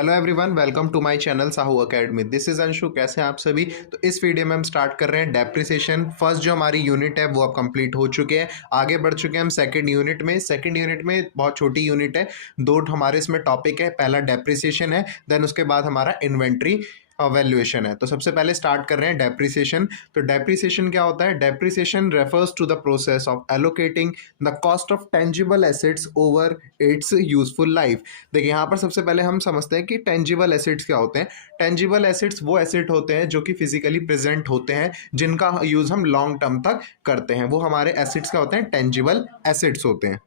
Hello everyone, welcome to my channel Sahu academy. This is Anshu. कैसे हैं आप सभी। तो इस वीडियो में हम स्टार्ट कर रहे हैं डेप्रिसिएशन। फर्स्ट जो हमारी यूनिट है वो अब कंप्लीट हो चुके हैं, आगे बढ़ चुके हैं हम सेकंड यूनिट में। सेकंड यूनिट में बहुत छोटी यूनिट है, दो हमारे इसमें टॉपिक है। पहला डेप्रिसिएशन है, देन उसके बाद हमारा इन्वेंट्री वैल्यूएशन है। तो सबसे पहले स्टार्ट कर रहे हैं डेप्रिसिएशन। तो डेप्रिसिएशन क्या होता है? Depreciation refers to the process of allocating the cost of tangible assets over its useful life. देखिए यहाँ पर सबसे पहले हम समझते हैं कि टेंजिबल एसेट्स क्या होते हैं। टेंजिबल एसेट्स वो एसेट होते हैं जो कि फिजिकली प्रेजेंट होते हैं, जिनका यूज हम लॉन्ग टर्म तक करते हैं, वो हमारे एसेट्स क्या होते हैं? टेंजिबल एसेट्स होते हैं।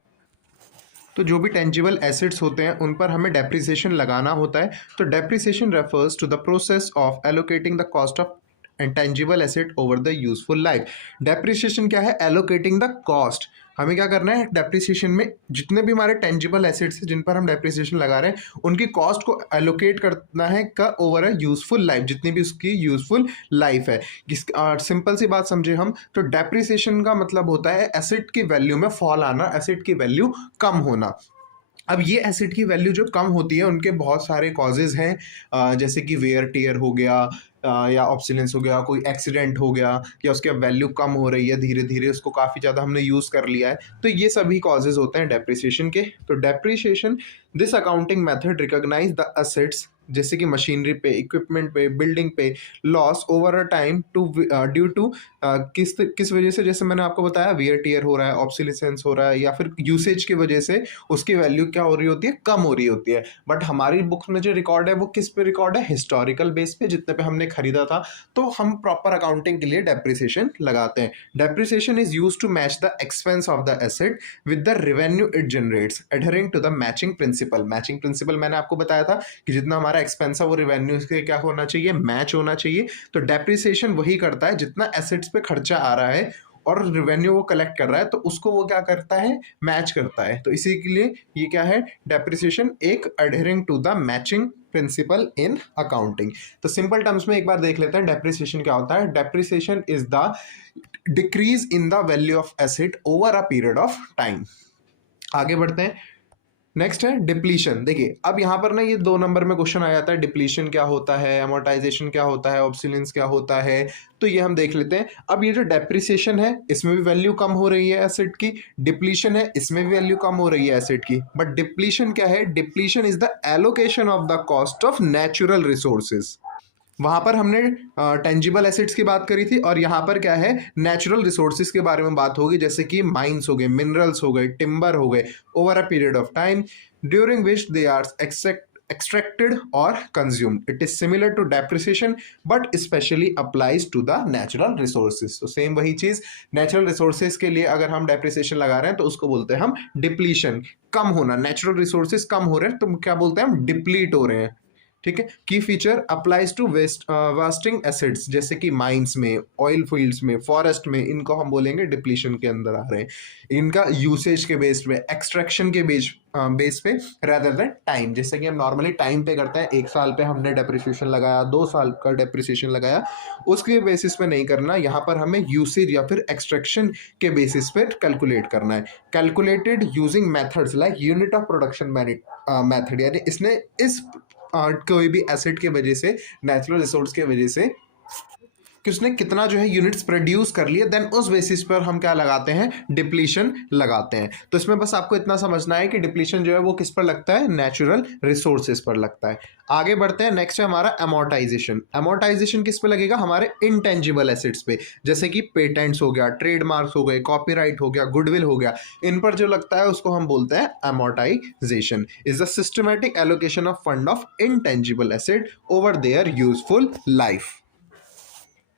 तो जो भी टेंजिबल एसेट्स होते हैं उन पर हमें डेप्रिसिएशन लगाना होता है। तो depreciation refers to the process of allocating the cost of tangible asset over the useful life. Depreciation क्या है? Allocating the cost. हमें क्या करना है डेप्रिसिएशन में? जितने भी हमारे टेंजिबल एसेट्स हैं जिन पर हम डेप्रिसिएशन लगा रहे हैं, उनकी कॉस्ट को एलोकेट करना है का ओवर अ यूजफुल लाइफ, जितनी भी उसकी यूजफुल लाइफ है। सिंपल सी बात समझे हम तो, डेप्रिसिएशन का मतलब होता है एसेट की वैल्यू में फॉल आना, एसेट की वैल्यू कम होना। अब ये एसिड की वैल्यू जो कम होती है उनके बहुत सारे कॉजेज हैं, जैसे कि वेयर टियर हो गया, या ऑब्सोलेंस हो गया, कोई एक्सीडेंट हो गया, या उसके वैल्यू कम हो रही है धीरे धीरे, उसको काफ़ी ज़्यादा हमने यूज़ कर लिया है। तो ये सभी कॉजेज होते हैं डेप्रिसिएशन के। तो depreciation this accounting method recognize the assets, जैसे कि मशीनरी पे, इक्विपमेंट पे, बिल्डिंग पे loss over a time to due to किस वजह से? जैसे मैंने आपको बताया, वियर टियर हो रहा है, ऑब्सोलेसेंस हो रहा है, या फिर यूसेज की वजह से उसकी वैल्यू क्या हो रही होती है? कम हो रही होती है। बट हमारी बुक्स में जो रिकॉर्ड है वो किस पे रिकॉर्ड है? हिस्टोरिकल बेस पे, जितने पे हमने खरीदा था। तो हम प्रॉपर अकाउंटिंग के लिए डेप्रिसिएशन लगाते हैं। Depreciation is use to match the expense of the asset with the revenue it generates adhering to the matching principle. Matching principle मैंने आपको बताया था कि जितना हमारा एक्सपेंस है वो रेवेन्यू से क्या होना चाहिए? मैच होना चाहिए। तो डेप्रिसिएशन वही करता है, जितना एसेट्स पे खर्चा आ रहा है और रेवेन्यू वो कलेक्ट कर रहा है, तो उसको वो क्या करता है? मैच करता है। तो इसी के लिए ये क्या है? डेप्रिसिएशन एक adhering to the matching principle in accounting. तो सिंपल टर्म्स में एक बार देख लेते हैं डेप्रिसिएशन क्या होता है। Depreciation is the decrease in the value of asset over a period of time. आगे बढ़ते हैं। नेक्स्ट है डिप्लीशन। देखिए अब यहाँ पर ना ये 2 नंबर में क्वेश्चन आ जाता है, डिप्लीशन क्या होता है, अमोर्टाइजेशन क्या होता है, ऑब्सोलेंस क्या होता है। तो ये हम देख लेते हैं। अब ये जो डेप्रिसिएशन है इसमें भी वैल्यू कम हो रही है एसेट की, डिप्लीशन है इसमें भी वैल्यू कम हो रही है एसेट की। बट डिप्लीशन क्या है? Depletion is the allocation of the cost of natural resources. वहां पर हमने टेंजिबल एसेट्स की बात करी थी, और यहाँ पर क्या है? नेचुरल रिसोर्सेज के बारे में बात होगी, जैसे कि माइंस हो गए, मिनरल्स हो गए, टिम्बर हो गए, over a period of time during which they are extracted or consumed. It is similar to depreciation but especially applies to the natural resources. तो सेम वही चीज, नेचुरल रिसोर्सेज के लिए अगर हम डेप्रिसिएशन लगा रहे हैं तो उसको बोलते हैं हम डिप्लीशन। कम होना, नेचुरल रिसोर्सेज कम हो रहे हैं तो क्या बोलते हैं? हम डिप्लीट हो रहे हैं। ठीक है। Key feature applies to wasting assets, जैसे कि माइंस में, ऑयल फील्ड्स में, फॉरेस्ट में, इनको हम बोलेंगे डिप्लीशन के अंदर आ रहे हैं। इनका यूसेज के बेस पे, एक्सट्रैक्शन के बेस पे rather देन टाइम। जैसे कि हम नॉर्मली टाइम पे करते हैं, 1 साल पे हमने डेप्रिसिएशन लगाया, 2 साल का डेप्रिसिएशन लगाया, उसके बेसिस पे नहीं करना। यहाँ पर हमें यूसेज या फिर एक्सट्रैक्शन के बेसिस पे कैलकुलेट करना है। Calculated using methods like unit of production method, यानी इसने इस कोई भी एसिड के वजह से, नेचुरल रिसोर्स के वजह से कि उसने कितना जो है यूनिट्स प्रोड्यूस कर लिए, देन उस बेसिस पर हम क्या लगाते हैं? डिप्लीशन लगाते हैं। तो इसमें बस आपको इतना समझना है कि डिप्लीशन जो है वो किस पर लगता है? नेचुरल रिसोर्सेज पर लगता है। आगे बढ़ते हैं। नेक्स्ट है हमारा अमोर्टाइजेशन। अमोर्टाइजेशन किस पे लगेगा? हमारे इनटेंजिबल एसेट्स पे, जैसे कि पेटेंट्स हो गया, ट्रेडमार्क्स हो गए, कॉपीराइट हो गया, गुडविल हो गया, इन पर जो लगता है उसको हम बोलते हैं amortisation. Is the systematic allocation of fund of intangible asset over their useful life.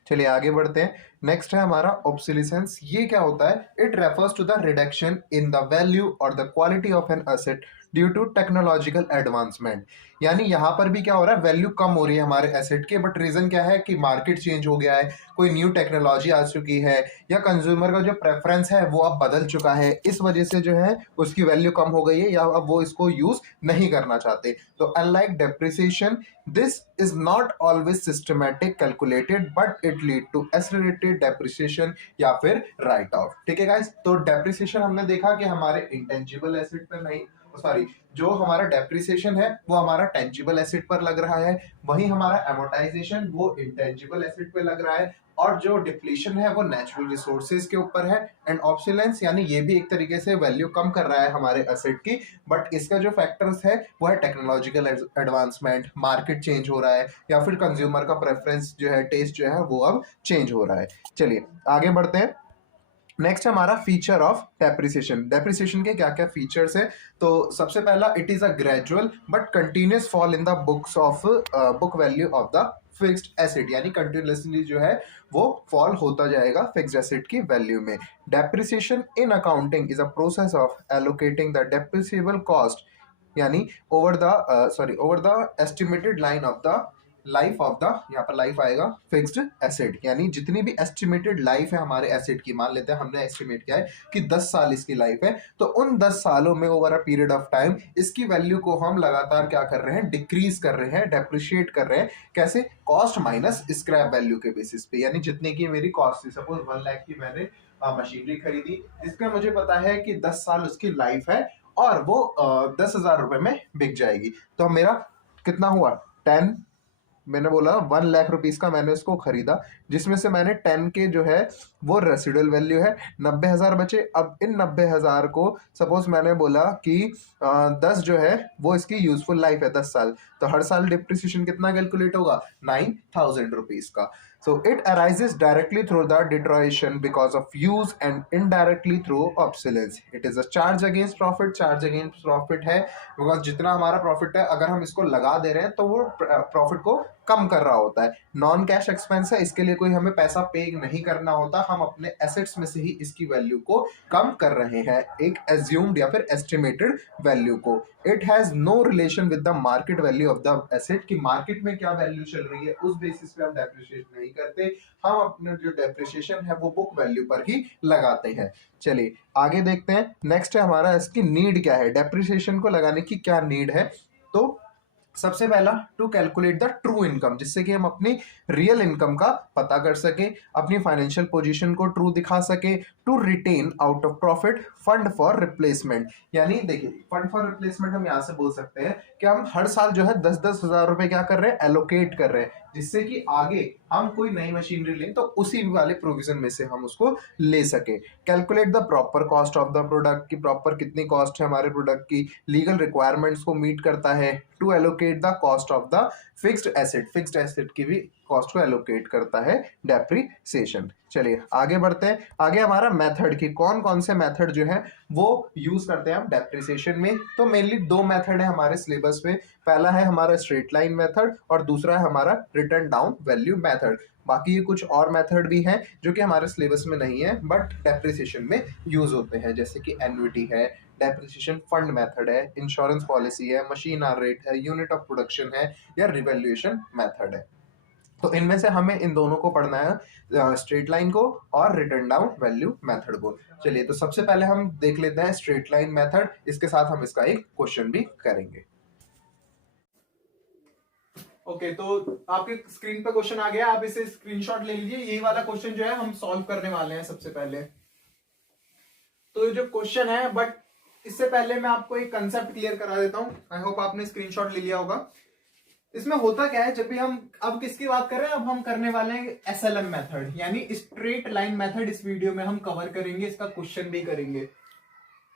चलिए आगे बढ़ते हैं। नेक्स्ट है हमारा ऑब्सोलेसेंस। ये क्या होता है? It refers to the reduction in the value और the quality of an asset due to technological advancement. यानी यहाँ पर भी क्या हो रहा है? वैल्यू कम हो रही है हमारे एसेट के, बट रीजन क्या है? कि मार्केट चेंज हो गया है, कोई न्यू टेक्नोलॉजी आ चुकी है, या कंज्यूमर का जो प्रेफरेंस है वो अब बदल चुका है, इस वजह से जो है उसकी वैल्यू कम हो गई है, या अब वो इसको यूज नहीं करना चाहते। तो unlike depreciation, this is not always systematic calculated but it lead to accelerated depreciation या फिर राइट ऑफ। ठीक है गाइस। तो डेप्रिसिएशन हमने देखा कि हमारे इंटेंजिबल एसेट पर नहीं, सॉरी, जो हमारा डेप्रिसिएशन है वो हमारा टेंजिबल एसेट पर लग रहा है, वहीं हमारा एमोर्टाइजेशन वो इंटेंजिबल एसेट पे लग रहा है, और जो डिप्लीशन है वो नेचुरल रिसोर्सेज के ऊपर है, एंड ऑब्सोलेंस यानी ये भी एक तरीके से वैल्यू कम कर रहा है हमारे एसेट की, बट इसका जो फैक्टर्स है वो है टेक्नोलॉजिकल एडवांसमेंट, मार्केट चेंज हो रहा है, या फिर कंज्यूमर का प्रेफरेंस जो है, टेस्ट जो है वो अब चेंज हो रहा है। चलिए आगे बढ़ते हैं। नेक्स्ट हमारा फीचर ऑफ डेप्रिसिएशन। डेप्रिसिएशन के क्या क्या फीचर्स है? तो सबसे पहला, it is a gradual but continuous fall in the books of book value of the fixed asset, यानी कंटिन्यूसली जो है वो फॉल होता जाएगा फिक्स्ड एसेट की वैल्यू में। Depreciation in accounting is a process of allocating the depreciable cost, यानी over the estimated line of the life of the, यहाँ पर लाइफ आएगा फिक्स्ड एसेट, यानी जितनी भी एस्टिमेटेड लाइफ है हमारे एसेट की, मान लेते हैं हमने एस्टिमेट किया है कि 10 साल इसकी लाइफ है, तो उन 10 सालों में over a period of time इसकी वैल्यू को हम लगातार क्या कर रहे हैं, डिक्रीज कर रहे हैं, डेप्रिशिएट कर रहे हैं। कैसे? कॉस्ट माइनस स्क्रैप वैल्यू के बेसिस पे, यानी जितने की मेरी कॉस्ट थी, सपोज 1 लाख की मैंने मशीनरी खरीदी, जिसका मुझे पता है कि 10 साल उसकी लाइफ है और वो 10,000 रुपए में बिक जाएगी, तो मेरा कितना हुआ, 10, मैंने बोला 1 लाख रुपीज का मैंने इसको खरीदा, जिसमें से मैंने 10 के जो है वो रेसिडुअल वैल्यू है, 90,000 बचे। अब इन 90,000 को सपोज मैंने बोला कि 10 जो है वो इसकी यूजफुल लाइफ है 10 साल, तो हर साल डिप्रिसिएशन कितना कैलकुलेट होगा, 9,000 रुपीज का। So it arises directly through the deterioration because of use and indirectly through obsolescence. It is a charge against profit. Charge against profit है because जितना हमारा प्रॉफिट है अगर हम इसको लगा दे रहे हैं तो वो प्रॉफिट को कम कर रहा होता है। नॉन कैश एक्सपेंस है, इसके लिए कोई हमें पैसा पे नहीं करना होता, हम अपने एसेट्स में से ही इसकी वैल्यू को कम कर रहे हैं, एक एज्यूम्ड या फिर एस्टिमेटेड वैल्यू को। It has no relation with the market value of the asset, की मार्केट में क्या वैल्यू चल रही है उस बेसिस पे हम डेप्रिसिएट नहीं करते, हम अपने जो डेप्रिसिएशन है वो बुक वैल्यू पर ही लगाते हैं। चलिए आगे देखते हैं। नेक्स्ट है हमारा इसकी नीड क्या है, डेप्रिसिएशन को लगाने की क्या नीड है? तो सबसे पहला, to calculate the true income, जिससे कि हम अपनी रियल इनकम का पता कर सके, अपनी फाइनेंशियल पोजीशन को ट्रू दिखा सके। To retain out of profit fund for replacement, यानी देखिए फंड फॉर रिप्लेसमेंट हम यहाँ से बोल सकते हैं कि हम हर साल जो है 10-10 हजार रुपए क्या कर रहे हैं, एलोकेट कर रहे हैं, जिससे कि आगे हम कोई नई मशीनरी लें तो उसी वाले प्रोविजन में से हम उसको ले सके। Calculate the proper cost of the product, की प्रॉपर कितनी कॉस्ट है हमारे प्रोडक्ट की, लीगल रिक्वायरमेंट्स को मीट करता है। To allocate the cost of the fixed asset, fixed asset की भी कॉस्ट को एलोकेट करता है डेप्रिसिएशन। चलिए आगे बढ़ते हैं। आगे हमारा मेथड की कौन कौन से मेथड जो है वो यूज करते हैं हम डेप्रिसिएशन में, तो मेनली 2 मेथड है हमारे सिलेबस में। पहला है हमारा स्ट्रेट लाइन मेथड और दूसरा है हमारा रिटर्न डाउन वैल्यू मेथड। बाकी ये कुछ और मेथड भी हैं जो कि हमारे सिलेबस में नहीं है बट डेप्रिसिएशन में यूज होते हैं, जैसे कि एन्युटी है, डेप्रिसिएशन फंड मेथड है, इंश्योरेंस पॉलिसी है, मशीन आर रेट है, यूनिट ऑफ प्रोडक्शन है, या रिवैल्यूएशन मेथड है। तो इनमें से हमें इन दोनों को पढ़ना है, स्ट्रेट लाइन को और रिटर्न डाउन वैल्यू मेथड को। चलिए तो सबसे पहले हम देख लेते हैं स्ट्रेट लाइन मेथड, इसके साथ हम इसका एक क्वेश्चन भी करेंगे। ओके तो आपके स्क्रीन पे क्वेश्चन आ गया, आप इसे स्क्रीनशॉट ले लीजिए। यही वाला क्वेश्चन जो है हम सॉल्व करने वाले हैं सबसे पहले। तो ये जो क्वेश्चन है, बट इससे पहले मैं आपको एक कंसेप्ट क्लियर करा देता हूं। आई होप आपने स्क्रीनशॉट ले लिया होगा। इसमें होता क्या है, जब भी हम अब किसकी बात कर रहे हैं, अब हम करने वाले हैं एसएलएम मेथड, यानी स्ट्रेट लाइन मेथड। इस वीडियो में हम कवर करेंगे, इसका क्वेश्चन भी करेंगे।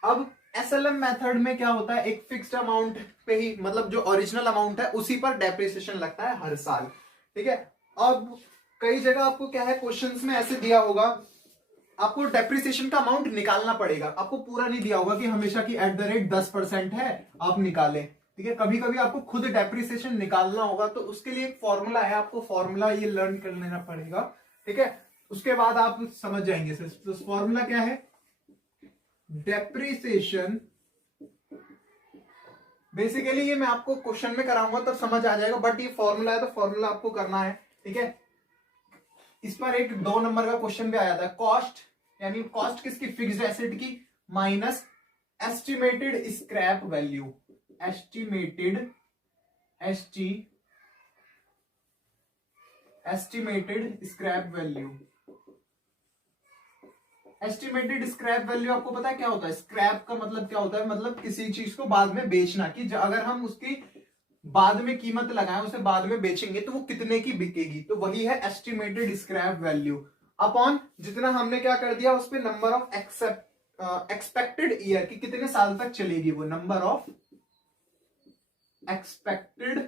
अब एसएलएम मेथड में क्या होता है, एक फिक्स्ड अमाउंट पे ही, मतलब जो ओरिजिनल अमाउंट है उसी पर डेप्रिसिएशन लगता है हर साल, ठीक है। अब कई जगह आपको क्या है, क्वेश्चंस में ऐसे दिया होगा, आपको डेप्रिसिएशन का अमाउंट निकालना पड़ेगा, आपको पूरा नहीं दिया होगा कि हमेशा की @10% है आप निकालें, ठीक है। कभी कभी आपको खुद डेप्रिसिएशन निकालना होगा, तो उसके लिए एक फॉर्मूला है, आपको फॉर्मूला ये लर्न कर लेना पड़ेगा, ठीक है। उसके बाद आप समझ जाएंगे। तो फॉर्मूला क्या है, डेप्रिसिएशन, बेसिकली ये मैं आपको क्वेश्चन में कराऊंगा तब समझ आ जाएगा, बट ये फॉर्मूला है तो फॉर्मूला आपको करना है, ठीक है। इस पर एक 2 नंबर का क्वेश्चन भी आया था। कॉस्ट, यानी कॉस्ट किसकी, फिक्स्ड एसेट की, minus estimated scrap value, estimated scrap value, estimated scrap value आपको पता है क्या होता है? स्क्रैप का मतलब क्या होता है? मतलब किसी चीज को बाद में बेचना, कि अगर हम उसकी बाद में कीमत लगाएं, उसे बाद में बेचेंगे तो वो कितने की बिकेगी, तो वही है एस्टिमेटेड स्क्रैप वैल्यू अपॉन जितना हमने क्या कर दिया उस पे नंबर ऑफ एक्सपेक्टेड ईयर, कि कितने साल तक चलेगी वो, नंबर ऑफ एक्सपेक्टेड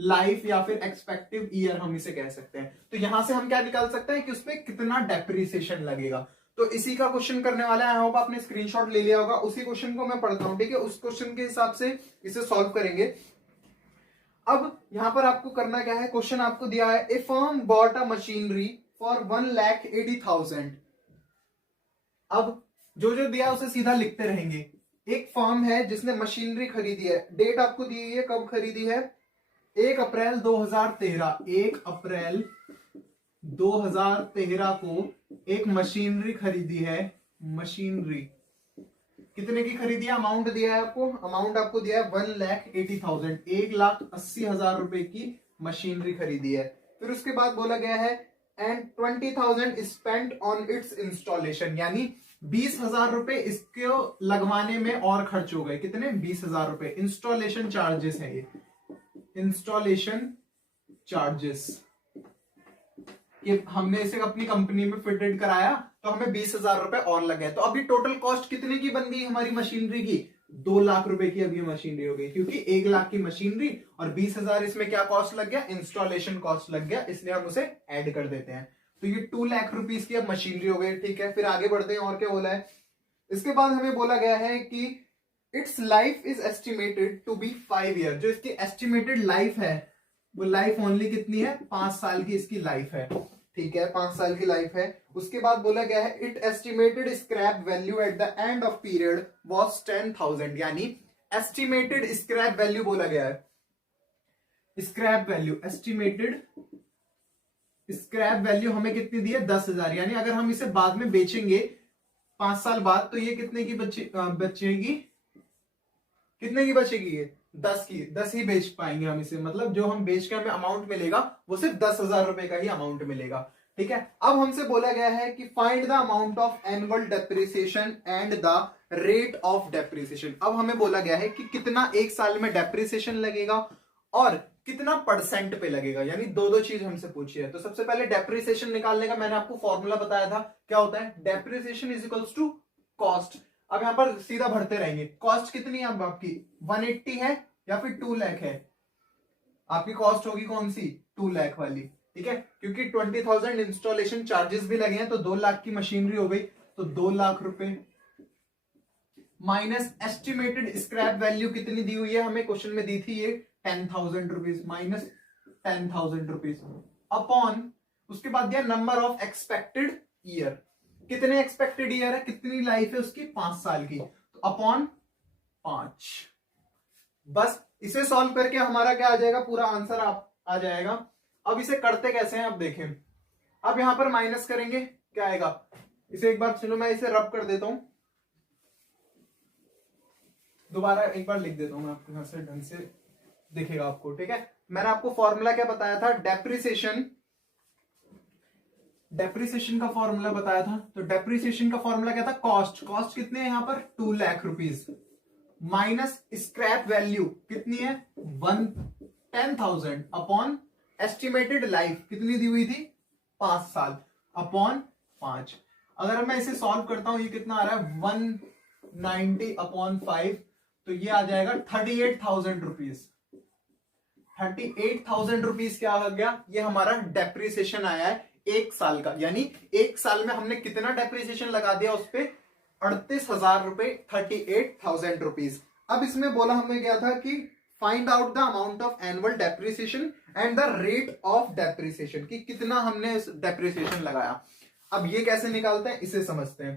लाइफ या फिर एक्सपेक्टिव ईयर हम इसे कह सकते हैं। तो यहां से हम क्या निकाल सकते हैं कि उसमें कितना डेप्रिसिएशन लगेगा। तो इसी का क्वेश्चन करने वाला है, आई होप आपने स्क्रीनशॉट ले लिया होगा। उसी क्वेश्चन को मैं पढ़ता हूं, ठीक है? उस क्वेश्चन के हिसाब से इसे सॉल्व करेंगे। अब यहां पर आपको करना क्या है, क्वेश्चन आपको दिया है A firm bought a machinery for 1,80,000। अब जो जो दिया उसे सीधा लिखते रहेंगे। एक फर्म है जिसने मशीनरी खरीदी है, डेट आपको दी हुई है, कब खरीदी है? 1 अप्रैल 2013। 1 अप्रैल 2013 को एक मशीनरी खरीदी है। मशीनरी कितने की खरीदी है? अमाउंट दिया है आपको, अमाउंट आपको दिया है 1,80,000, 1,80,000 रुपए की मशीनरी खरीदी है। फिर उसके बाद बोला गया है and 20,000 spent on it's installation, यानी 20,000 रुपए इसको लगवाने में और खर्च हो गए। कितने? 20,000 रुपए। इंस्टॉलेशन चार्जेस है ये, इंस्टॉलेशन चार्जेस, कि हमने इसे अपनी कंपनी में फिटेड कराया तो हमें 20,000 रुपए और लगे। तो अभी टोटल कॉस्ट कितने की बन गई हमारी मशीनरी की? 2 लाख रुपए की अभी मशीनरी हो गई, क्योंकि 1 लाख की मशीनरी और 20,000 इसमें क्या कॉस्ट लग गया? इंस्टॉलेशन कॉस्ट लग गया, इसलिए हम उसे ऐड कर देते हैं। तो ये 2 लाख रुपीज की अब मशीनरी हो गई, ठीक है? फिर आगे बढ़ते हैं, और क्या बोला है इसके बाद? हमें बोला गया है कि its life is estimated to be 5 year. जो इसकी एस्टिमेटेड लाइफ है वो लाइफ ओनली कितनी है? 5 साल की इसकी लाइफ है, ठीक है? 5 साल की लाइफ है। उसके बाद बोला गया है it estimated scrap value at the end of period was 10,000, यानी एस्टिमेटेड स्क्रैप वैल्यू बोला गया है। Scrap value, estimated scrap value हमें कितनी दी है? 10,000, यानी अगर हम इसे बाद में बेचेंगे 5 साल बाद तो ये कितने की बचेगी? कितने की बचेगी ये? 10 की। 10 ही बेच पाएंगे हम इसे, मतलब जो हम बेच के हमें अमाउंट मिलेगा वो सिर्फ 10,000 रुपए का ही अमाउंट मिलेगा, ठीक है? अब हमसे बोला गया है कि find the amount of annual depreciation and the rate of depreciation. अब हमें बोला गया है कि कितना एक साल में डेप्रिसिएशन लगेगा और कितना परसेंट पे लगेगा, यानी दो दो चीज हमसे पूछी है। तो सबसे पहले डेप्रिसिएशन निकालने का मैंने आपको फॉर्मूला बताया था, क्या होता है? Depreciation is equals to cost. अब यहां पर सीधा भरते रहेंगे। कॉस्ट कितनी है अब आपकी? 180 है या फिर 2 लाख है? आपकी कॉस्ट होगी कौन सी? 2 लाख वाली, ठीक है? क्योंकि 20,000 इंस्टॉलेशन चार्जेस भी लगे हैं, तो 2 लाख की मशीनरी हो गई, तो 2 लाख रुपए माइनस एस्टिमेटेड स्क्रैप वैल्यू कितनी दी हुई है हमें? क्वेश्चन में दी थी ये 10,000 रुपीज, माइनस 10,000 रुपीज अपॉन उसके बाद दिया नंबर ऑफ एक्सपेक्टेड ईयर। कितने एक्सपेक्टेड ईयर है? कितनी लाइफ है उसकी? 5 साल की, तो अपॉन 5। बस इसे सॉल्व करके हमारा क्या आ जाएगा? पूरा आंसर आ जाएगा। अब इसे करते कैसे हैं? अब देखें, अब यहां पर माइनस करेंगे, क्या आएगा? इसे एक बार चलो मैं इसे रब कर देता हूं, दोबारा एक बार लिख देता हूं मैं आपको, यहां से ढंग से दिखेगा आपको, ठीक है? मैंने आपको फॉर्मूला क्या बताया था? डेप्रिसिएशन का फॉर्मूला बताया था। तो डेप्रिसिएशन का फॉर्मूला क्या था? कॉस्ट। कॉस्ट कितने हैं यहां पर? 2 lakh rupees minus scrap value कितनी है? 10,000 अपॉन एस्टिमेटेड लाइफ कितनी दी हुई थी? 5 साल अपॉन 5। अगर मैं इसे सॉल्व करता हूं, ये कितना आ रहा है? 190 अपॉन 5, तो ये आ जाएगा 38,000 रुपीज। 38,000 रुपीज क्या आ गया? ये हमारा डेप्रिसिएशन आया है 1 साल का, यानी 1 साल में हमने कितना डेप्रिसिएशन लगा दिया उस पे? 38,000 रुपए, 38,000 रुपीज। अब इसमें बोला हमें क्या था कि find out the amount of annual depreciation and the rate of depreciation, कि कितना हमने डेप्रिसिएशन लगाया। अब ये कैसे निकालते हैं इसे समझते हैं,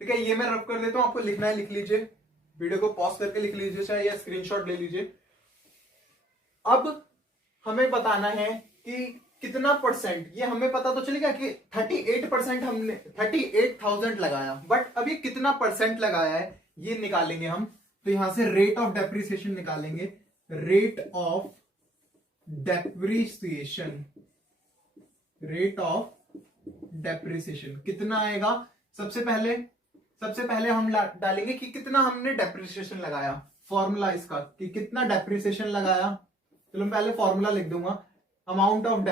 ठीक है? ये मैं रब कर देता हूं, आपको लिखना है लिख लीजिए, वीडियो को पॉज करके लिख लीजिए चाहे, या स्क्रीनशॉट ले लीजिए। अब हमें बताना है कि कितना परसेंट, ये हमें पता तो चलेगा कि 38% हमने 38,000 लगाया, बट अभी कितना परसेंट लगाया है ये निकालेंगे हम। तो यहां से रेट ऑफ डेप्रिसिएशन निकालेंगे। Rate of depreciation, rate of depreciation कितना आएगा। सबसे पहले हम डालेंगे कि कितना हमने डेप्रिसिएशन लगाया, फॉर्मूला इसका कि कितना डेप्रिसिएशन लगाया। चलो मैं पहले फॉर्मूला लिख दूंगा, अमाउंट ऑफ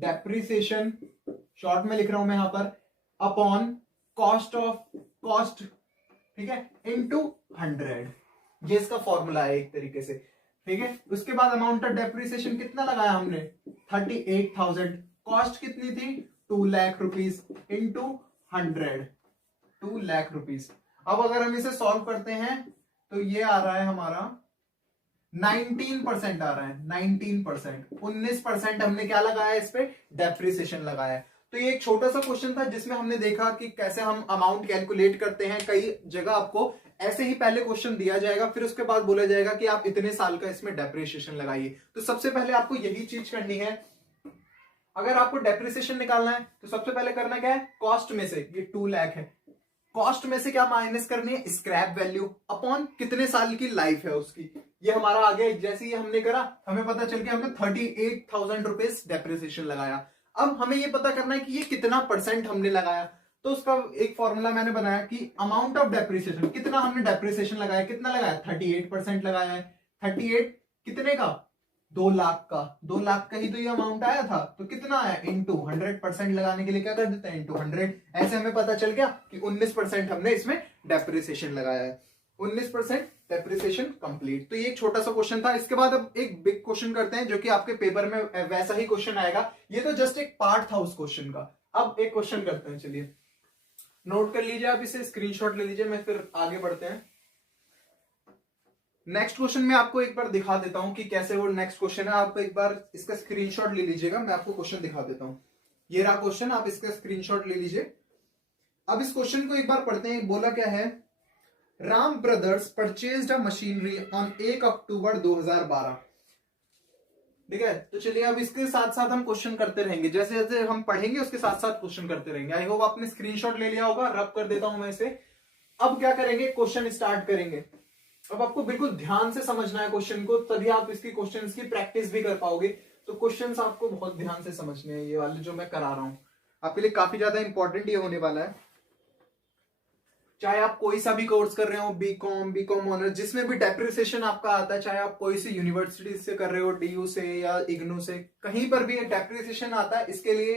डेप्रिसिएशन शॉर्ट में लिख रहा हूं मैं यहां पर, अपॉन कॉस्ट, ठीक है, इनटू 100। ये इसका फॉर्मूला है एक तरीके से, ठीक है। उसके बाद अमाउंट ऑफ डेप्रिसिएशन कितना लगाया हमने, 38,000। कॉस्ट कितनी थी, 2 lakh rupees into 100, 2 lakh rupees. अब अगर हम इसे सॉल्व करते हैं तो ये आ रहा है हमारा 19% आ रहा है, 19%। 19% हमने क्या लगाया इस पे, डेप्रिसिएशन लगाया है। तो ये एक छोटा सा क्वेश्चन था जिसमें हमने देखा कि कैसे हम अमाउंट कैलकुलेट करते हैं। कई जगह आपको ऐसे ही पहले क्वेश्चन दिया जाएगा, फिर उसके बाद बोला जाएगा कि आप इतने साल का इसमें डेप्रिसिएशन लगाइए। तो सबसे पहले आपको यही चीज करनी है। अगर आपको डेप्रिसिएशन निकालना है तो सबसे पहले करना क्या है, कॉस्ट में से, ये 2 लाख है, कॉस्ट में से क्या माइनस करनी है, स्क्रैप वैल्यू अपॉन कितने साल की लाइफ है उसकी। ये हमारा आगे जैसे ही हमने करा, हमें पता चल गया हमने 38,000 रुपीज डेप्रिसिएशन लगाया। अब हमें ये पता करना है कि ये कितना परसेंट हमने लगाया। तो उसका एक फॉर्मूला मैंने बनाया कि अमाउंट ऑफ डेप्रिसिएशन, कितना हमने डेप्रिसिएशन लगाया, कितना लगाया, 38% लगाया है। 38 कितने का, 2 लाख का, 2 लाख का ही तो ये अमाउंट आया था, तो कितना आया, इंटू 100% लगाने के लिए क्या कर देते हैं, इंटू 100। ऐसे हमें पता चल गया कि 19% हमने इसमें डेप्रिसिएशन लगाया है। 19% डेप्रिसिएशन कंप्लीट। तो ये एक छोटा सा क्वेश्चन था। इसके बाद अब एक बिग क्वेश्चन करते हैं जो कि आपके पेपर में वैसा ही क्वेश्चन आएगा। ये तो जस्ट एक पार्ट था उस क्वेश्चन का। अब एक क्वेश्चन करते हैं, चलिए नोट कर लीजिए आप, इसे स्क्रीनशॉट ले लीजिए, मैं फिर आगे बढ़ते हैं। नेक्स्ट क्वेश्चन में आपको एक बार दिखा देता हूं कि कैसे वो नेक्स्ट क्वेश्चन है। आप एक बार इसका स्क्रीनशॉट ले लीजिएगा, मैं आपको क्वेश्चन दिखा देता हूं। ये रहा क्वेश्चन, आप इसका स्क्रीनशॉट ले लीजिए। अब इस क्वेश्चन को एक बार पढ़ते हैं। बोला क्या है, Ram brothers purchased a machinery on 1 अक्टूबर 2012। ठीक है, तो चलिए अब इसके साथ साथ हम क्वेश्चन करते रहेंगे, जैसे जैसे हम पढ़ेंगे उसके साथ साथ क्वेश्चन करते रहेंगे। आई होप आपने स्क्रीनशॉट ले लिया होगा, रब कर देता हूं मैं इसे। अब क्या करेंगे, क्वेश्चन स्टार्ट करेंगे। अब आपको बिल्कुल ध्यान से समझना है क्वेश्चन को, तभी आप इसकी क्वेश्चंस की प्रैक्टिस भी कर पाओगे। तो क्वेश्चंस आपको बहुत ध्यान से समझने हैं, ये वाले जो मैं करा रहा हूं आपके लिए काफी ज्यादा इंपॉर्टेंट ये होने वाला है। चाहे आप कोई सा भी कोर्स कर रहे हो, बीकॉम ऑनर, जिसमें भी डेप्रिसिएशन आपका आता है, चाहे आप कोई सी यूनिवर्सिटी से कर रहे हो, डीयू से या इग्नू से, कहीं पर भी डेप्रिसिएशन आता है, इसके लिए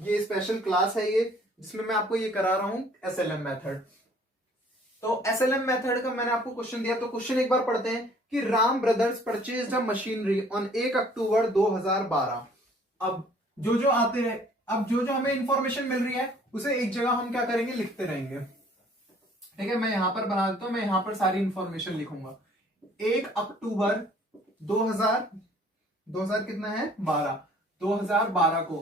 ये स्पेशल क्लास है ये, जिसमें मैं आपको ये करा रहा हूं एसएलएम मेथड। तो एसएलएम मेथड का मैंने आपको क्वेश्चन दिया, तो क्वेश्चन एक बार पढ़ते हैं कि Ram brothers purchased a machinery on 1 अक्टूबर 2012। अब जो आते हैं, अब जो हमें इंफॉर्मेशन मिल रही है उसे एक जगह हम क्या करेंगे, लिखते रहेंगे। ठीक है, मैं यहां पर बना देता हूं, मैं यहां पर सारी इंफॉर्मेशन लिखूंगा। 1 अक्टूबर 2000 कितना है, 12, 2012 को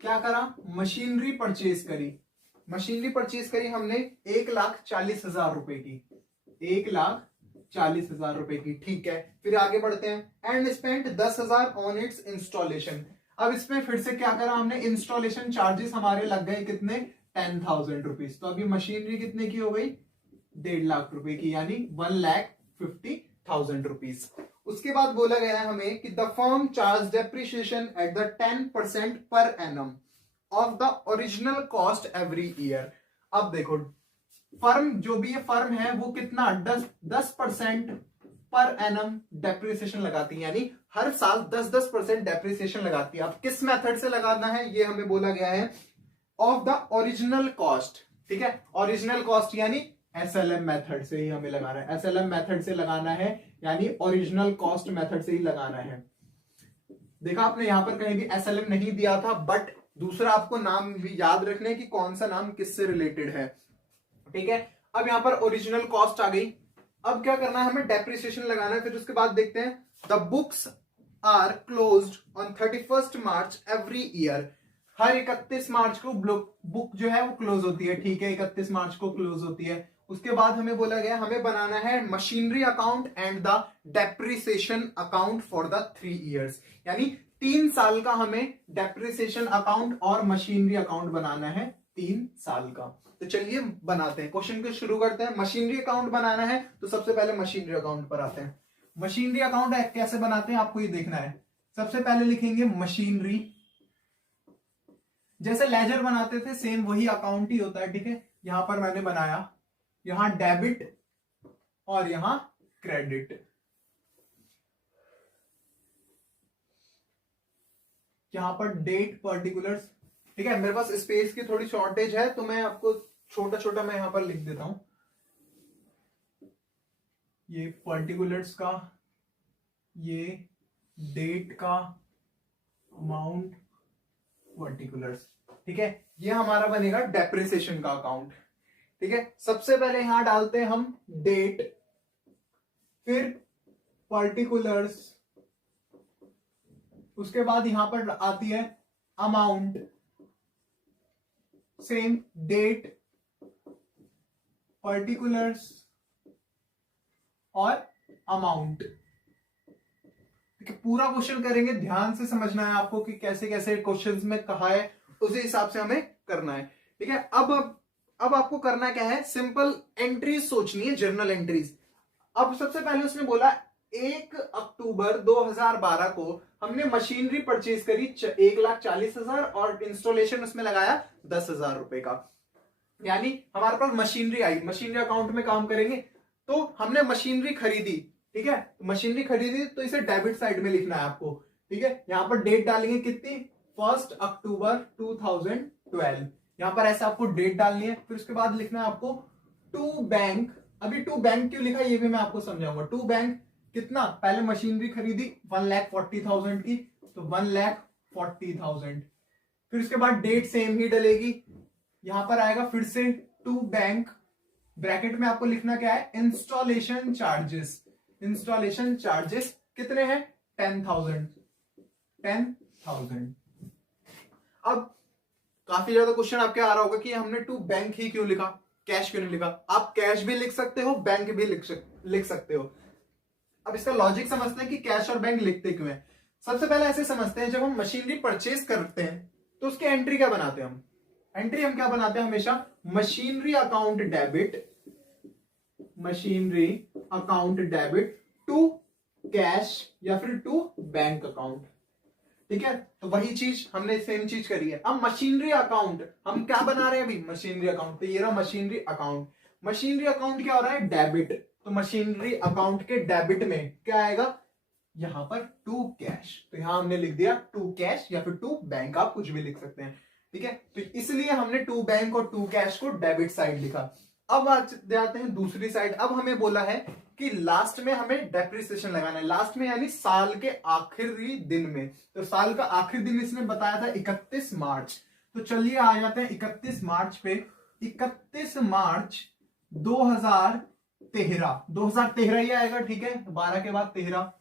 क्या करा, मशीनरी परचेज करी। मशीनरी परचेज करी हमने 1,40,000 रुपए की, 1,40,000 रुपए की। ठीक है, फिर आगे बढ़ते हैं। And spent 10,000 on it's installation. अब इसमें फिर से क्या करा हमने, इंस्टॉलेशन चार्जेस हमारे लग गए कितने, 10,000 रुपीज। तो अभी मशीनरी कितने की हो गई, 1.5 लाख रुपए की, यानी 1,50,000 रुपीज। उसके बाद बोला गया है हमें कि the firm charge depreciation at the 10% per annum of the original cost every year. अब देखो, फर्म जो भी ये फर्म है वो कितना, 10% पर एनम डेप्रिसिएशन लगाती है, यानी हर साल 10% डेप्रिसिएशन लगाती है। अब किस मेथड से लगाना है ये हमें बोला गया है, ऑफ द ओरिजिनल कॉस्ट। ठीक है, ओरिजिनल कॉस्ट यानी एसएलएम मेथड से ही हमें लगाना है, एसएलएम मेथड से लगाना है, यानी ओरिजिनल कॉस्ट मेथड से ही लगाना है। देखा आपने यहां पर कहीं भी एसएलएम नहीं दिया था, बट दूसरा आपको नाम भी याद रखना है कि कौन सा नाम किससे रिलेटेड है। ठीक है, अब यहां पर ओरिजिनल कॉस्ट आ गई। अब क्या करना है, हमें डेप्रिसिएशन लगाना है। फिर उसके बाद देखते हैं, the books are closed on 31 March every year. हर 31 मार्च को बुक जो है वो क्लोज होती है। ठीक है, 31 मार्च को क्लोज होती है। उसके बाद हमें बोला गया हमें बनाना है machinery account and the depreciation account for the 3 years, यानी 3 साल का हमें डेप्रिसिएशन अकाउंट और मशीनरी अकाउंट बनाना है 3 साल का। तो चलिए बनाते हैं, क्वेश्चन को शुरू करते हैं। मशीनरी अकाउंट बनाना है तो सबसे पहले मशीनरी अकाउंट पर आते हैं। मशीनरी अकाउंट कैसे बनाते हैं आपको ये देखना है। सबसे पहले लिखेंगे मशीनरी, जैसे लेजर बनाते थे सेम वही अकाउंट ही होता है, ठीक है। यहां पर मैंने बनाया, यहां डेबिट और यहां क्रेडिट, यहां पर डेट पर्टिकुलर्स, ठीक है। मेरे पास स्पेस की थोड़ी शॉर्टेज है तो मैं आपको छोटा छोटा मैं यहां पर लिख देता हूं, ये पर्टिकुलर्स का, ये डेट का, अमाउंट, पर्टिकुलर्स, ठीक है। ये हमारा बनेगा डेप्रिसिएशन का अकाउंट, ठीक है। सबसे पहले यहां डालते हैं हम डेट, फिर पर्टिकुलर्स, उसके बाद यहां पर आती है अमाउंट, सेम डेट, पर्टिकुलर्स और अमाउंट, ठीक है। पूरा क्वेश्चन करेंगे, ध्यान से समझना है आपको कि कैसे कैसे क्वेश्चंस में कहा है, उसी हिसाब से हमें करना है, ठीक है। अब आपको करना क्या है, सिंपल एंट्रीज सोचनी है, जर्नल एंट्रीज। अब सबसे पहले उसने बोला 1 अक्टूबर 2012 को हमने मशीनरी परचेज करी 1,40,000 और इंस्टॉलेशन उसमें लगाया 10,000 रुपए का, यानी हमारे पास मशीनरी आई, मशीनरी अकाउंट में काम करेंगे। तो हमने मशीनरी खरीदी, ठीक है, मशीनरी खरीदी तो इसे डेबिट साइड में लिखना है आपको, ठीक है। यहां पर डेट डालेंगे कितनी, 1 अक्टूबर 2012, यहां पर ऐसे आपको डेट डालनी है। फिर उसके बाद लिखना है आपको टू बैंक, अभी टू बैंक क्यों लिखा ये भी मैं आपको समझाऊंगा। टू बैंक कितना, पहले मशीनरी खरीदी 1,40,000 की, तो 1,40,000, फिर उसके बाद डेट सेम ही डलेगी, यहां पर आएगा फिर से टू बैंक, ब्रैकेट में आपको लिखना क्या है, इंस्टॉलेशन चार्जेस, इंस्टॉलेशन चार्जेस कितने हैं, 10,000, 10,000। अब काफी ज्यादा क्वेश्चन आपके आ रहा होगा कि हमने टू बैंक ही क्यों लिखा, कैश क्यों नहीं लिखा। आप कैश भी लिख सकते हो, बैंक भी लिख सकते हो। अब इसका लॉजिक समझते हैं कि कैश और बैंक लिखते क्यों हैं। सबसे पहले ऐसे समझते हैं, जब हम मशीनरी परचेज करते हैं तो उसकी एंट्री क्या बनाते हैं, हम एंट्री हम क्या बनाते हैं हमेशा, machinery account debit, machinery account debit to cash या फिर टू बैंक अकाउंट, ठीक है। तो वही चीज हमने सेम चीज करी है। अब मशीनरी अकाउंट हम क्या बना रहे हैं अभी, मशीनरी अकाउंट, तो ये रहा मशीनरी अकाउंट। मशीनरी अकाउंट क्या हो रहा है, डेबिट, तो मशीनरी अकाउंट के डेबिट में क्या आएगा, यहां पर टू कैश, तो यहां हमने लिख दिया टू कैश या फिर टू बैंक, आप कुछ भी लिख सकते हैं, ठीक है। तो इसलिए हमने टू बैंक और टू कैश को डेबिट साइड लिखा। अब जाते हैं दूसरी साइड। अब हमें बोला है कि लास्ट में हमें डेप्रिसिएशन लगाना है, लास्ट में यानी साल के आखिरी दिन में। तो साल का आखिरी दिन इसने बताया था 31 मार्च, तो चलिए आ जाते हैं 31 मार्च पे। 31 मार्च 2013 ही आएगा, ठीक है, 12 के बाद 13।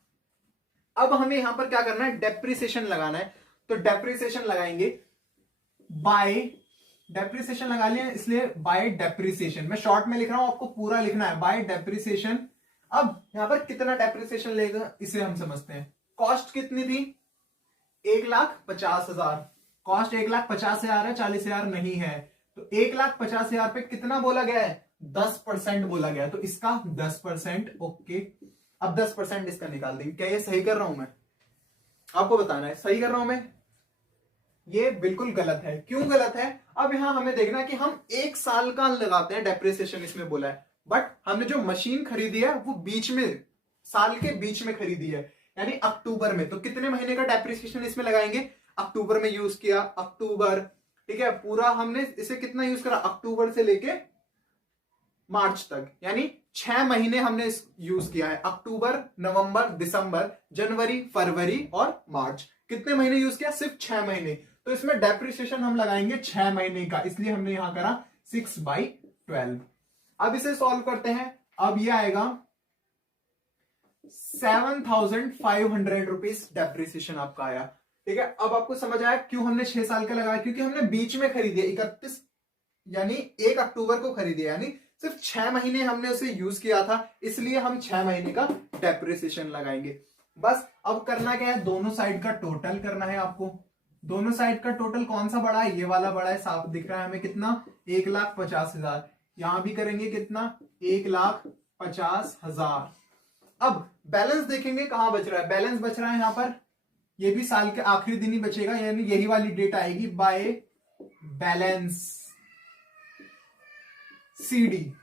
अब हमें यहां पर क्या करना है, डेप्रिसिएशन लगाना है, तो डेप्रिसिएशन लगाएंगे बाय, डेप्रिसिएशन लगा लिया इसलिए बाय डेप्रिसिएशन, मैं शॉर्ट में लिख रहा हूं, आपको पूरा लिखना है, बाय डेप्रिसिएशन। अब यहां पर कितना डेप्रिसिएशन लेगा इसे हम समझते हैं। कॉस्ट कितनी थी, 1,50,000, कॉस्ट 1,50,000 है, 40,000 नहीं है, तो 1,50,000 पे कितना बोला गया है, 10% बोला गया, तो इसका 10%, ओके। अब 10% इसका निकाल देंगे। क्या ये सही कर रहा हूं मैं, आपको बताना है सही कर रहा हूं मैं, ये बिल्कुल गलत है। क्यों गलत है, अब यहां हमें देखना है कि हम 1 साल का लगाते हैं डेप्रिसिएशन, इसमें बोला है, बट हमने जो मशीन खरीदी है वो बीच में, साल के बीच में खरीदी है, यानी अक्टूबर में, तो कितने महीने का डेप्रिसिएशन इसमें लगाएंगे, अक्टूबर में यूज किया, अक्टूबर, ठीक है, पूरा हमने इसे कितना यूज करा, अक्टूबर से लेके मार्च तक, यानी 6 महीने हमने यूज किया है, अक्टूबर, नवंबर, दिसंबर, जनवरी, फरवरी और मार्च, कितने महीने यूज किया, सिर्फ 6 महीने। तो इसमें डेप्रिसिएशन हम लगाएंगे 6 महीने का, इसलिए हमने यहां करा 6/12। अब इसे सॉल्व करते हैं। अब ये आएगा 7,500 रुपीज डेप्रिसिएशन आपका आया, ठीक है। अब आपको समझ आया क्यों हमने 6 साल का लगाया, क्योंकि हमने बीच में खरीदी है, 31 यानी 1 अक्टूबर को खरीदी, यानी सिर्फ 6 महीने हमने उसे यूज किया था, इसलिए हम 6 महीने का डेप्रिसिएशन लगाएंगे। बस अब करना क्या है, दोनों साइड का टोटल करना है आपको। दोनों साइड का टोटल कौन सा बड़ा है, ये वाला बड़ा है, साफ दिख रहा है हमें, कितना, 1,50,000, यहां भी करेंगे कितना, 1,50,000। अब बैलेंस देखेंगे कहां बच रहा है, बैलेंस बच रहा है यहां पर, ये भी साल के आखिरी दिन ही बचेगा, यानी यही वाली डेट आएगी, बाय बैलेंस सीडी,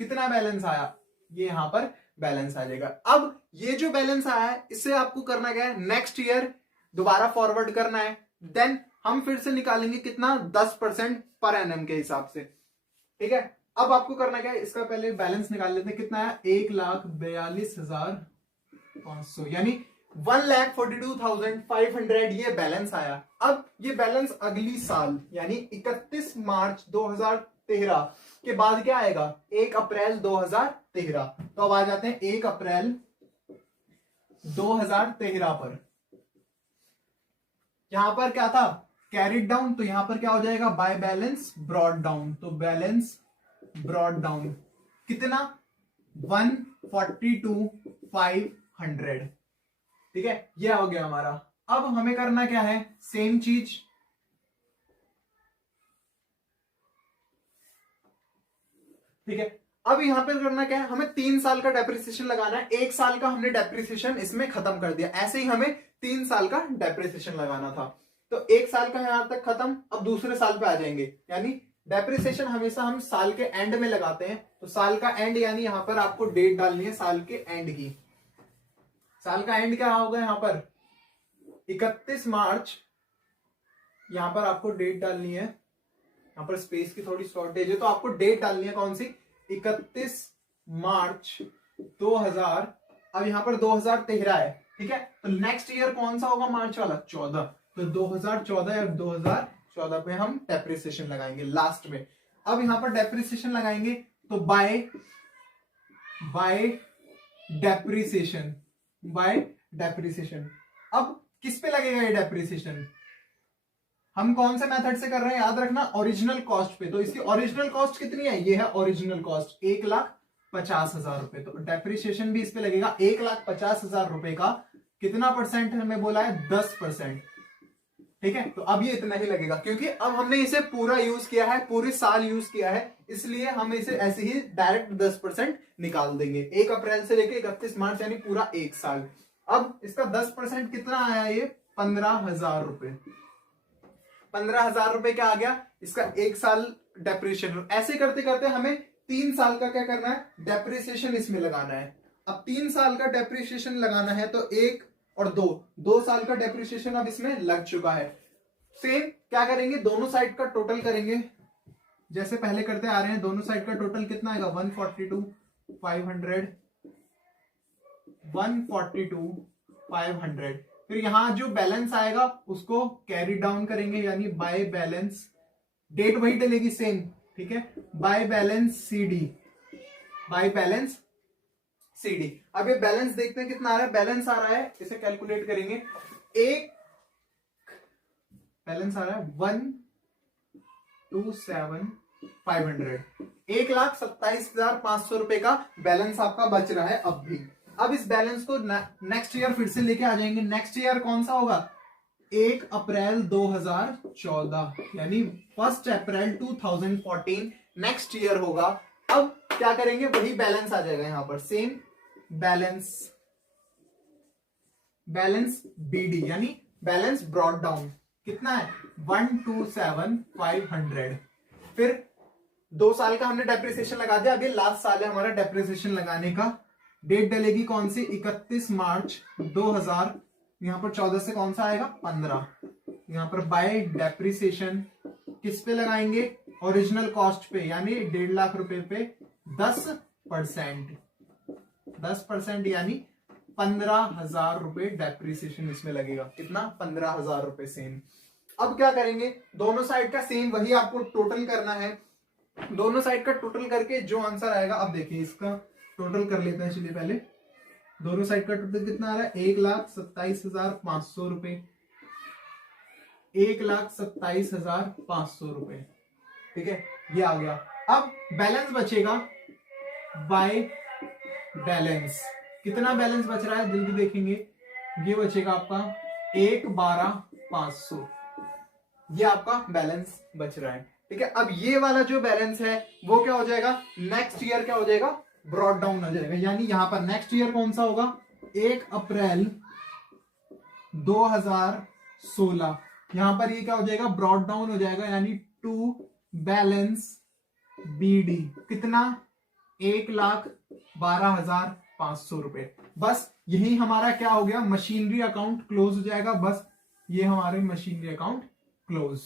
कितना बैलेंस आया, ये यहां पर बैलेंस आ जाएगा। अब ये जो बैलेंस आया है इससे आपको करना क्या है, नेक्स्ट ईयर दोबारा फॉरवर्ड करना है, देन हम फिर से निकालेंगे कितना, 10% पर एनएम के हिसाब से, ठीक है। अब आपको करना क्या है, इसका पहले बैलेंस निकाल लेते हैं, कितना है, 1,42,500 यानी 1,42,500 ये बैलेंस आया। अब ये बैलेंस अगली साल यानी 31 मार्च 2013 के बाद क्या आएगा, 1 अप्रैल 2013। तो अब आ जाते हैं 1 अप्रैल 2013 पर। यहां पर क्या था, कैरिड डाउन, तो यहां पर क्या हो जाएगा, बाय बैलेंस ब्रॉड डाउन, तो बैलेंस ब्रॉड डाउन कितना, 142,500, ठीक है, ये हो गया हमारा। अब हमें करना क्या है, सेम चीज, ठीक है। अब यहां पर करना क्या है, हमें 3 साल का डेप्रिसिएशन लगाना है। 1 साल का हमने डेप्रिसिएशन इसमें खत्म कर दिया, ऐसे ही हमें 3 साल का डेप्रिसिएशन लगाना था। तो 1 साल का यहां तक खत्म, अब दूसरे साल पे आ जाएंगे, यानी डेप्रिसिएशन हमेशा हम साल के एंड में लगाते हैं। तो साल का एंड यानी यहां पर आपको डेट डालनी है साल के एंड की। साल का एंड क्या होगा यहां पर, 31 मार्च, यहां पर आपको डेट डालनी है, यहां पर स्पेस की थोड़ी शॉर्टेज है तो आपको डेट डालनी है कौन सी, 31 मार्च 2000। अब यहां पर 2013 है, ठीक है, तो नेक्स्ट ईयर कौन सा होगा, मार्च वाला, 14। तो 2014 या 2014 पे हम डेप्रिसिएशन लगाएंगे लास्ट में। अब यहां पर डेप्रिसिएशन लगाएंगे तो बाय डेप्रिसिएशन, बाय डेप्रिसिएशन। अब किस पे लगेगा ये डेप्रिसिएशन, हम कौन से मेथड से कर रहे हैं, याद रखना, ओरिजिनल कॉस्ट पे। तो इसकी ओरिजिनल कॉस्ट कितनी है, ये है ओरिजिनल कॉस्ट, 1,50,000 रुपए। तो डेप्रिसिएशन भी इस पे लगेगा 1,50,000 रुपए का, कितना परसेंट हमें बोला है, 10%, ठीक है। तो अब ये इतना ही लगेगा, क्योंकि अब हमने इसे पूरा यूज किया है, पूरे साल यूज किया है, इसलिए हम इसे ऐसे ही डायरेक्ट 10% निकाल देंगे, 1 अप्रैल से लेके 31 मार्च यानी पूरा 1 साल। अब इसका 10% कितना आया, ये 15,000 रुपए। 15,000 रुपए क्या आ गया, इसका 1 साल डेप्रिसिएशन। ऐसे करते करते हमें 3 साल का क्या करना है, डेप्रिसिएशन इसमें लगाना है। अब 3 साल का डेप्रिसिएशन लगाना है तो 1 और 2 साल का डेप्रिसिएशन अब इसमें लग चुका है। सेम क्या करेंगे, दोनों साइड का टोटल करेंगे, जैसे पहले करते आ रहे हैं। दोनों साइड का टोटल कितना आएगा, 142,500। फिर यहां जो बैलेंस आएगा उसको कैरी डाउन करेंगे, यानी बाय बैलेंस, डेट वही डलेगी सेम, ठीक है, by balance CD, by balance CD. अब ये बैलेंस देखते हैं कितना आ रहा है, बैलेंस आ रहा है, इसे कैलकुलेट करेंगे, एक बैलेंस आ रहा है 1,27,500, 1,27,500 रुपए का बैलेंस आपका बच रहा है अब भी। अब इस बैलेंस को नेक्स्ट ईयर फिर से लेके आ जाएंगे। नेक्स्ट ईयर कौन सा होगा, 1 अप्रैल 2014 यानी 1 अप्रैल 2014 नेक्स्ट ईयर होगा। अब क्या करेंगे, वही बैलेंस आ जाएगा यहां पर, सेम बैलेंस बीडी यानी बैलेंस ब्रॉड डाउन, कितना है, 1,27,500। फिर 2 साल का हमने डेप्रिसिएशन लगा दिया, अभी लास्ट साल है हमारा डेप्रिसिएशन लगाने का। डेट डलेगी कौन सी, 31 मार्च 2000, यहां पर 14 से कौन सा आएगा, 15। यहां पर बाय डेप्रिसिएशन किस पे लगाएंगे, ओरिजिनल कॉस्ट पे, यानी 1.5 लाख रुपए पे 10%, 10% यानी 15,000 रुपए डेप्रिसिएशन इसमें लगेगा। कितना, 15,000 रुपए सेम। अब क्या करेंगे, दोनों साइड का सेम वही आपको टोटल करना है। दोनों साइड का टोटल करके जो आंसर आएगा, अब देखिए इसका टोटल कर लेते हैं, चलिए पहले दोनों साइड का टोटल कितना आ रहा है, 1,27,500 रुपए, 1,27,500 रुपए, ठीक है, ये आ गया। अब बैलेंस बचेगा बाय बैलेंस, कितना बैलेंस बच रहा है जल्दी देखेंगे, ये बचेगा आपका 1,12,500, ये आपका बैलेंस बच रहा है, ठीक है। अब ये वाला जो बैलेंस है वो क्या हो जाएगा, नेक्स्ट ईयर क्या हो जाएगा, ब्रॉड डाउन हो जाएगा। यानी यहां पर नेक्स्ट ईयर कौन सा होगा, 1 अप्रैल 2016, यहां पर ये क्या हो जाएगा, ब्रॉड डाउन हो जाएगा, यानी टू बैलेंस BD कितना 1,12,500 रुपए। बस यही हमारा क्या हो गया, मशीनरी अकाउंट क्लोज हो जाएगा। बस ये हमारे मशीनरी अकाउंट क्लोज।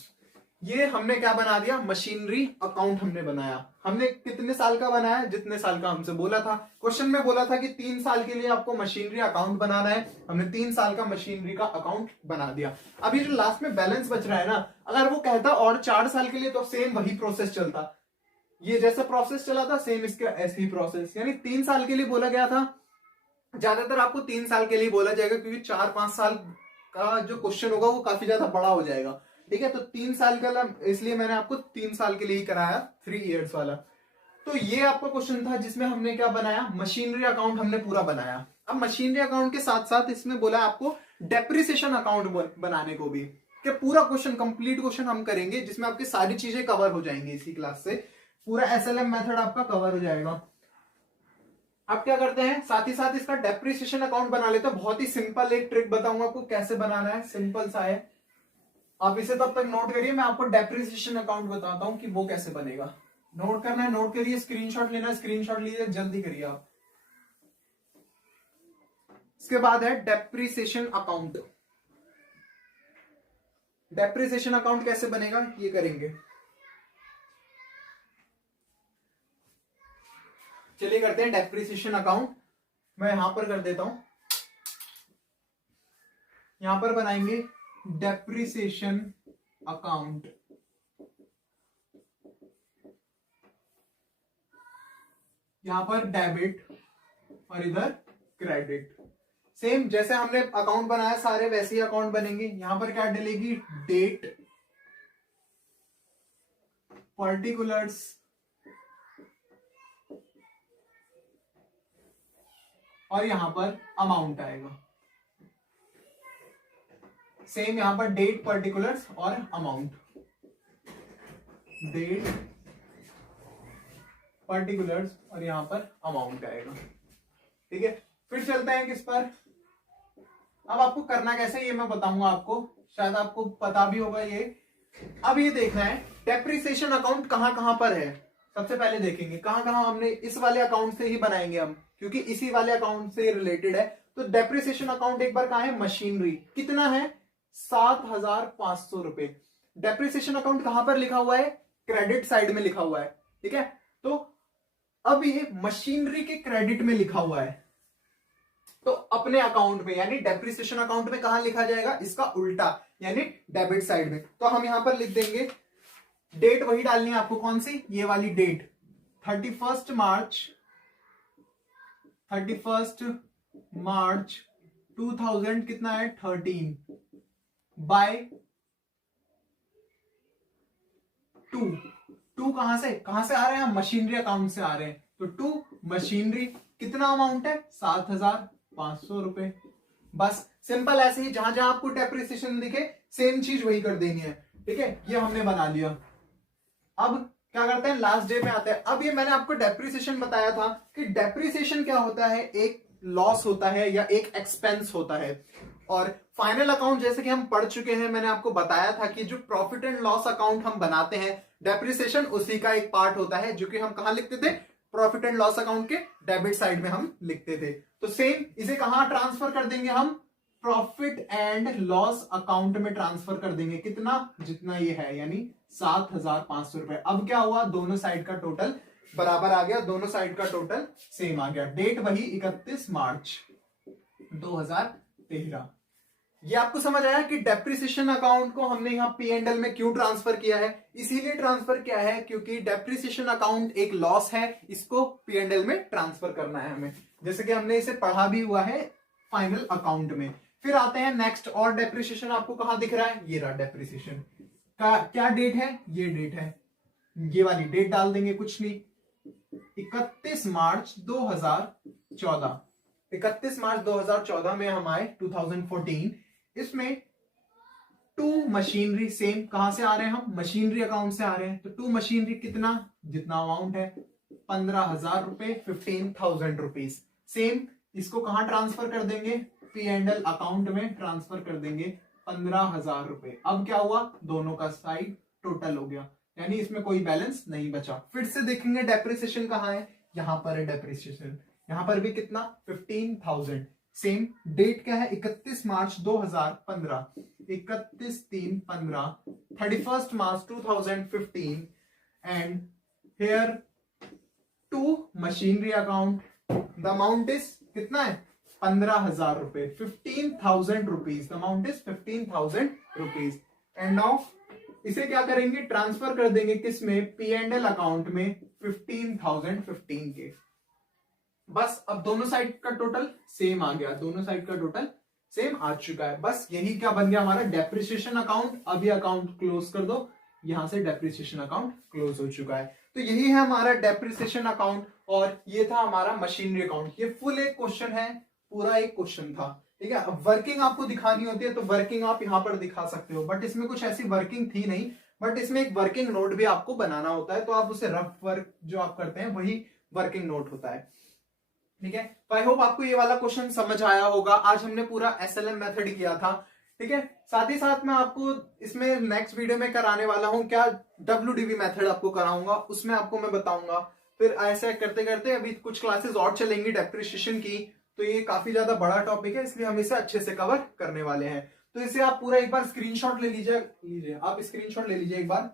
ये हमने क्या बना दिया, मशीनरी अकाउंट हमने बनाया। हमने कितने साल का बनाया, जितने साल का हमसे बोला था। क्वेश्चन में बोला था कि 3 साल के लिए आपको मशीनरी अकाउंट बनाना है, हमने 3 साल का मशीनरी का अकाउंट बना दिया। अब ये जो लास्ट में बैलेंस बच रहा है ना, अगर वो कहता और 4 साल के लिए तो सेम वही प्रोसेस चलता, ये जैसा प्रोसेस चला था सेम इसका ऐसे ही प्रोसेस। यानी 3 साल के लिए बोला गया था, ज्यादातर आपको 3 साल के लिए बोला जाएगा क्योंकि 4-5 साल का जो क्वेश्चन होगा वो काफी ज्यादा बड़ा हो जाएगा। ठीक है, तो 3 साल का, इसलिए मैंने आपको 3 साल के लिए ही कराया, 3 इयर्स वाला। तो ये आपका क्वेश्चन था जिसमें हमने क्या बनाया, मशीनरी अकाउंट हमने पूरा बनाया। अब मशीनरी अकाउंट के साथ साथ इसमें बोला आपको डेप्रिसिएशन अकाउंट बनाने को भी, कि पूरा क्वेश्चन, कंप्लीट क्वेश्चन हम करेंगे जिसमें आपकी सारी चीजें कवर हो जाएंगी। इसी क्लास से पूरा SLM मेथड आपका कवर हो जाएगा। अब क्या करते हैं, साथ ही साथ इसका डेप्रिसिएशन अकाउंट बना लेते हैं। बहुत ही सिंपल एक ट्रिक बताऊंगा आपको कैसे बनाना है, सिंपल सा है। आप इसे तब तक नोट करिए, मैं आपको डेप्रिसिएशन अकाउंट बताता हूं कि वो कैसे बनेगा। नोट करना है, नोट करिए, स्क्रीनशॉट लेना है, स्क्रीनशॉट लीजिए, जल्दी करिए आप। इसके बाद है डेप्रिसिएशन अकाउंट। डेप्रिसिएशन अकाउंट कैसे बनेगा ये करेंगे, चलिए करते हैं डेप्रिसिएशन अकाउंट। मैं यहां पर कर देता हूं, यहां पर बनाएंगे डेप्रिसिएशन अकाउंट। यहां पर डेबिट और इधर क्रेडिट। सेम जैसे हमने अकाउंट बनाया सारे वैसे ही अकाउंट बनेंगे। यहां पर क्या डलेगी, डेट, पर्टिकुलर्स, और यहां पर अमाउंट आएगा। सेम यहां पर डेट, पर्टिकुलर्स और अमाउंट, डेट, पर्टिकुलर्स और यहां पर अमाउंट आएगा। ठीक है, फिर चलते हैं किस पर। अब आपको करना कैसे ये मैं बताऊंगा आपको, शायद आपको पता भी होगा ये। अब ये देखना है डेप्रिसिएशन अकाउंट कहां कहां पर है। सबसे पहले देखेंगे कहां कहां हमने, इस वाले अकाउंट से ही बनाएंगे हम क्योंकि इसी वाले अकाउंट से रिलेटेड है। तो डेप्रिसिएशन अकाउंट एक बार कहां है, मशीनरी, कितना है 7,500 रुपए। डेप्रिसिएशन अकाउंट कहां पर लिखा हुआ है, क्रेडिट साइड में लिखा हुआ है। ठीक है, तो अब ये मशीनरी के क्रेडिट में लिखा हुआ है, तो अपने अकाउंट में यानी डेप्रिसिएशन अकाउंट में कहां लिखा जाएगा, इसका उल्टा यानी डेबिट साइड में। तो हम यहां पर लिख देंगे, डेट वही डालनी है आपको, कौन सी, ये वाली डेट 31 मार्च 2000 कितना है 13 बाय 2 कहां से आ रहे हैं, हम मशीनरी अकाउंट से आ रहे हैं। तो 2 मशीनरी, कितना अमाउंट है 7,500 रुपए। बस सिंपल, ऐसे ही जहां जहां आपको डेप्रिसिएशन दिखे सेम चीज वही कर देनी है। ठीक है, ये हमने बना लिया। अब क्या करते हैं, लास्ट डे में आते हैं। अब ये मैंने आपको डेप्रिसिएशन बताया था कि डेप्रिसिएशन क्या होता है, एक लॉस होता है या एक एक्सपेंस होता है। और फाइनल अकाउंट जैसे कि हम पढ़ चुके हैं, मैंने आपको बताया था कि जो प्रॉफिट एंड लॉस अकाउंट हम बनाते हैं, डेप्रिसिएशन उसी का एक पार्ट होता है, जो कि हम कहां लिखते थे, प्रॉफिट एंड लॉस अकाउंट के डेबिट साइड में हम लिखते थे। तो सेम इसे कहां ट्रांसफर कर देंगे हम, प्रॉफिट एंड लॉस अकाउंट में ट्रांसफर कर देंगे। कितना, जितना ये है, यानी 7,500 रुपए। अब क्या हुआ, दोनों साइड का टोटल बराबर आ गया, दोनों साइड का टोटल सेम आ गया। डेट वही 31 मार्च 2013। ये आपको समझ आया कि डेप्रिसिएशन अकाउंट को हमने यहाँ P&L में क्यों ट्रांसफर किया है। इसीलिए ट्रांसफर किया है क्योंकि डेप्रिसिएशन अकाउंट एक लॉस है, इसको P&L में ट्रांसफर करना है हमें, जैसे कि हमने इसे पढ़ा भी हुआ है फाइनल अकाउंट में। फिर आते हैं नेक्स्ट, और डेप्रिसिएशन आपको कहां दिख रहा है, ये रहा डेप्रिसिएशन का। क्या डेट है, ये डेट है, ये वाली डेट डाल देंगे, कुछ नहीं, 31 मार्च 2014। 31 मार्च 2014 में हम आए 2014। इसमें 2 मशीनरी, सेम कहां से आ रहे हैं हम, मशीनरी अकाउंट से आ रहे हैं। तो 2 मशीनरी कितना, जितना अमाउंट है 15,000 रुपए, 15,000 रुपीज। सेम इसको कहां ट्रांसफर कर देंगे, P&L अकाउंट में ट्रांसफर कर देंगे 15,000 रुपए। अब क्या हुआ, दोनों का साइड टोटल हो गया, यानी इसमें कोई बैलेंस नहीं बचा। फिर से देखेंगे डेप्रिसिएशन कहाँ है, यहां पर है डेप्रिसिएशन, यहां पर भी कितना 15,000। सेम डेट क्या है 31 March 2015, 31/3/15, 31 March 2015 and here to machinery account the amount is कितना है 15,000 रुपए, 15,000 rupees, the amount is 15,000 rupees. And of इसे क्या करेंगे ट्रांसफर कर देंगे किसमें P&L अकाउंट में 15,015 के। बस अब दोनों साइड का टोटल सेम आ गया, दोनों साइड का टोटल सेम आ चुका है। बस यही क्या बन गया हमारा डेप्रिसिएशन अकाउंट। अभी अकाउंट क्लोज कर दो, यहां से डेप्रिसिएशन अकाउंट क्लोज हो चुका है। तो यही है हमारा डेप्रिसिएशन अकाउंट और ये था हमारा मशीनरी अकाउंट। ये फुल एक क्वेश्चन है, पूरा एक क्वेश्चन था, ठीक है। अब वर्किंग आपको दिखानी होती है तो वर्किंग आप यहां पर दिखा सकते हो, बट इसमें कुछ ऐसी वर्किंग थी नहीं, बट इसमें एक वर्किंग नोट भी आपको बनाना होता है, तो आप उसे रफ वर्क जो आप करते हैं वही वर्किंग नोट होता है, ठीक है। तो आई होप आपको ये वाला क्वेश्चन समझ आया होगा। आज हमने पूरा SLM मेथड किया था, ठीक है। साथ ही साथ मैं आपको इसमें नेक्स्ट वीडियो में कराने वाला हूं क्या WDV मेथड आपको कराऊंगा, उसमें आपको मैं बताऊंगा। फिर ऐसा करते करते अभी कुछ क्लासेस और चलेंगी डेप्रिसिएशन की, तो ये काफी ज्यादा बड़ा टॉपिक है, इसलिए हम इसे अच्छे से कवर करने वाले हैं। तो इसे आप पूरा एक बार स्क्रीनशॉट ले लीजिए, आप स्क्रीनशॉट ले लीजिए एक बार।